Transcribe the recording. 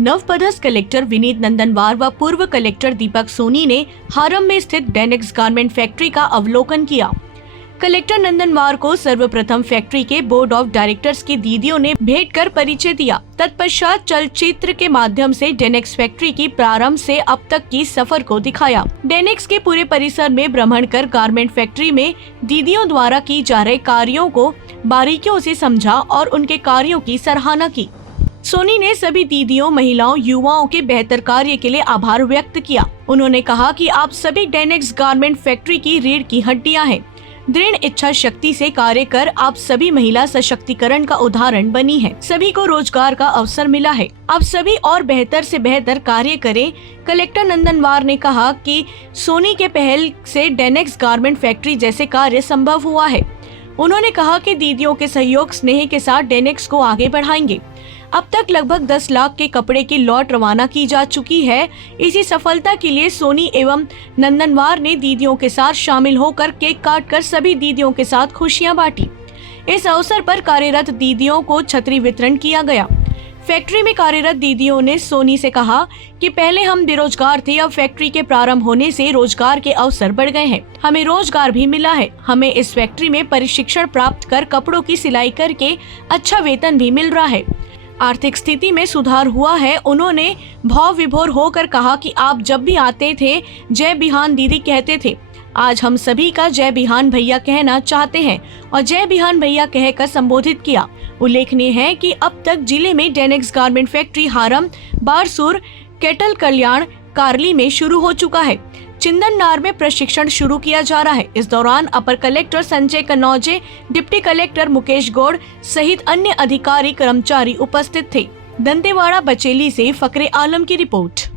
नवपदस्थ collector Vineet Nandanwar व पूर्व collector Deepak Soni ने हारम में स्थित डेनेक्स गारमेंट फैक्ट्री का अवलोकन किया। कलेक्टर नंदनवार को सर्वप्रथम फैक्ट्री के बोर्ड ऑफ डायरेक्टर्स की दीदियों ने भेंट कर परिचय दिया। तत्पश्चात चलचित्र के माध्यम से डेनेक्स फैक्ट्री की प्रारंभ से अब तक की सफर को दिखाया। डेनेक्स के पूरे परिसर में भ्रमण कर गारमेंट फैक्ट्री में दीदियों द्वारा की जा रहे कार्यों को बारीकियों से समझा और उनके कार्यों की सराहना की। सोनी ने सभी दीदियों, महिलाओं, युवाओं के बेहतर कार्य के लिए आभार व्यक्त किया। उन्होंने कहा कि आप सभी डेनेक्स गारमेंट फैक्ट्री की रीढ़ की हड्डियां हैं। दृढ़ इच्छा शक्ति से कार्य कर आप सभी महिला सशक्तिकरण का उदाहरण बनी है। सभी को रोजगार का अवसर मिला है। आप सभी और बेहतर से बेहतर कार्य करें। कलेक्टर नंदनवार ने कहा कि सोनी के पहल से डेनेक्स गारमेंट फैक्ट्री जैसे कार्य संभव हुआ है। उन्होंने कहा कि दीदियों के सहयोग, स्नेह के साथ डेनेक्स को आगे बढ़ाएंगे। अब तक लगभग 10 लाख के कपड़े की लॉट रवाना की जा चुकी है। इसी सफलता के लिए सोनी एवं नंदनवार ने दीदियों के साथ शामिल होकर केक काटकर सभी दीदियों के साथ खुशियां बांटी। इस अवसर पर कार्यरत दीदियों को छतरी वितरण किया गया। फैक्ट्री में कार्यरत दीदियों ने सोनी से कहा कि पहले हम बेरोजगार थे, अब फैक्ट्री के प्रारंभ होने से रोजगार के अवसर बढ़ गए हैं। हमें रोजगार भी मिला है। हमें इस फैक्ट्री में प्रशिक्षण प्राप्त कर कपड़ों की सिलाई करके अच्छा वेतन भी मिल रहा है। आर्थिक स्थिति में सुधार हुआ है। उन्होंने भाव विभोर होकर कहा कि आप जब भी आते थे जय बिहान दीदी कहते थे। आज हम सभी का जय बिहान भैया कहना चाहते हैं और जय बिहान भैया कहकर संबोधित किया। उल्लेखनीय है कि अब तक जिले में डेनेक्स गारमेंट फैक्ट्री हारम, बारसूर, केटल कल्याण, कारली में शुरू हो चुका है। चिंदननार में प्रशिक्षण शुरू किया जा रहा है। इस दौरान upper collector Sanjay Kannauje, deputy collector Mukesh Gaur सहित अन्य अधिकारी कर्मचारी उपस्थित थे। दंतेवाड़ा बचेली से फकरे आलम की रिपोर्ट।